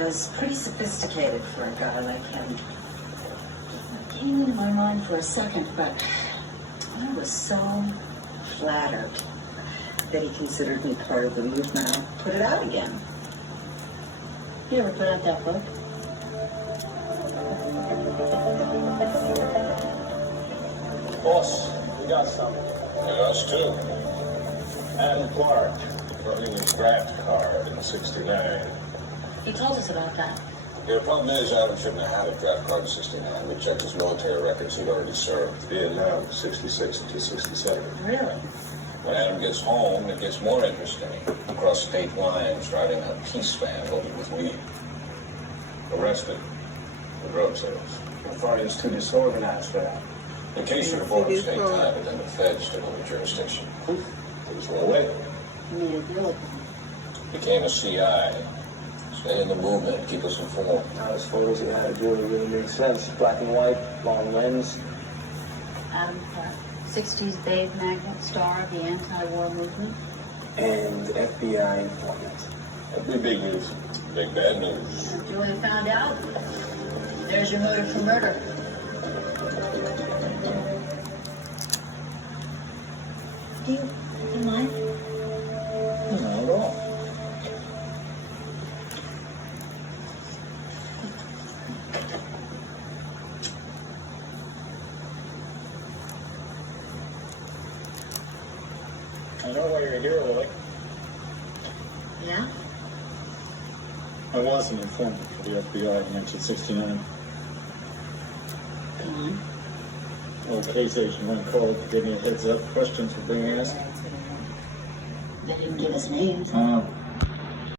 I was pretty sophisticated for a guy like him. It came into my mind for a second, but I was so flattered that he considered me part of the movement. I put it out again. You ever put out that book? Boss, we got something. And us too. Adam Clark, running his draft card in '69. He told us about that. Yeah, the problem is Adam shouldn't have had a draft card in '69. We checked his military records. He'd already served. Vietnam, '66 to '67. Really? When Adam gets home, it gets more interesting. Across state lines, driving a peace van loaded with weed. Arrested for drug sales. I thought he was too disorganized for that. The case should have brought him state time, but then the feds took over jurisdiction. Poof, he was run away. You made a deal with him. Became a CI. Stay in the movement, keep us informed. Now his photos he had to do really made sense. Black and white, long lens. Adam Clark, 60s babe magnet star of the anti-war movement. And FBI informant. That'd be big news. Big bad news. Julian found out. There's your motive for murder. Do you mind? Not at all. I know why you're here, Lily. Yeah? I was an informant for the FBI in 1969. Come on. Old case agent went called to give me a heads up. Questions were being asked. They didn't give us names.